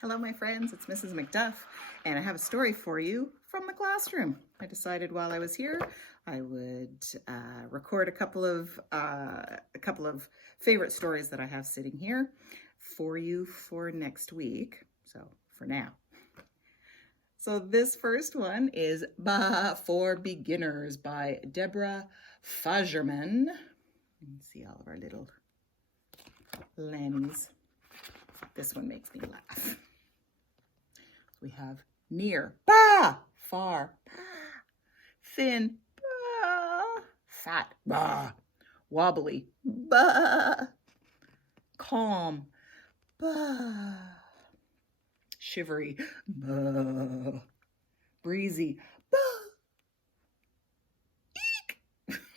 Hello, my friends. It's Mrs. McDuff, and I have a story for you from the classroom. I decided while I was here, I would record a couple of favorite stories that I have sitting here for you for next week. So for now. So this first one is Bah for Beginners by Deborah Fajerman. You can see all of our little lammies. This one makes me laugh. We have near, bah, far, bah, thin, bah, fat, bah, wobbly, bah, calm, bah, shivery, bah, breezy, bah,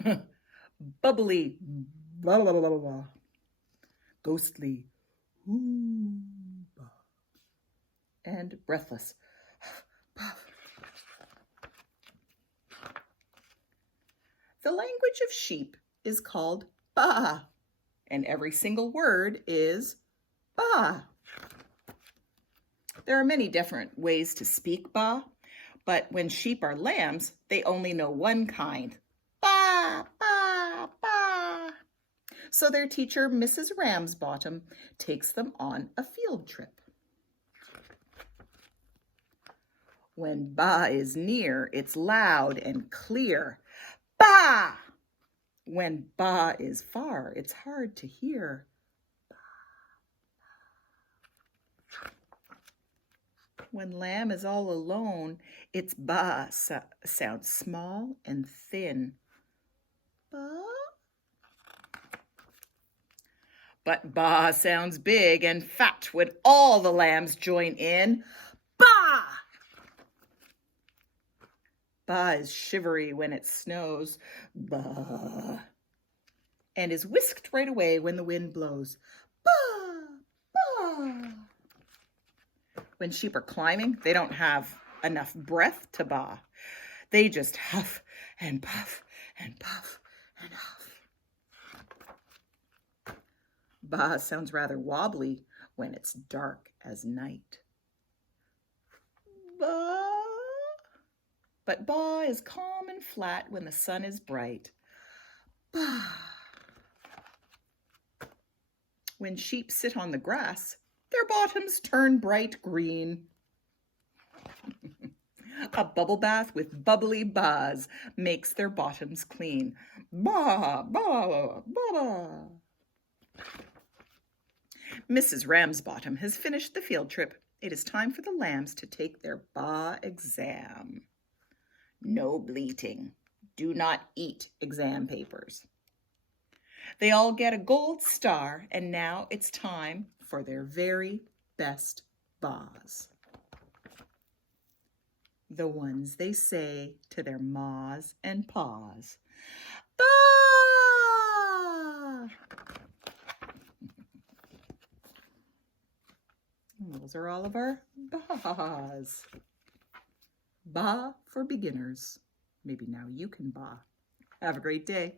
eek, bubbly, blah, blah, blah, blah, blah, ghostly, ooh, bah, and breathless. The language of sheep is called bah, and every single word is bah. There are many different ways to speak bah, but when sheep are lambs, they only know one kind, bah, bah, bah. So their teacher, Mrs. Ramsbottom, takes them on a field trip. When bah is near, it's loud and clear. Bah! When bah is far, it's hard to hear. When lamb is all alone, its bah sounds small and thin. Bah? But bah sounds big and fat when all the lambs join in. Bah! Bah is shivery when it snows, bah, and is whisked right away when the wind blows, bah, bah. When sheep are climbing, they don't have enough breath to bah. They just huff and puff and puff and huff. Bah sounds rather wobbly when it's dark as night. Bah. But bah is calm and flat when the sun is bright. Bah. When sheep sit on the grass, their bottoms turn bright green. A bubble bath with bubbly bahs makes their bottoms clean. Bah, bah, bah, bah. Mrs. Ramsbottom has finished the field trip. It is time for the lambs to take their bah exam. No bleating. Do not eat exam papers. They all get a gold star, and now it's time for their very best bahs. The ones they say to their ma's and pa's. Bah! And those are all of our bahs. Bah for beginners. Maybe now you can bah. Have a great day.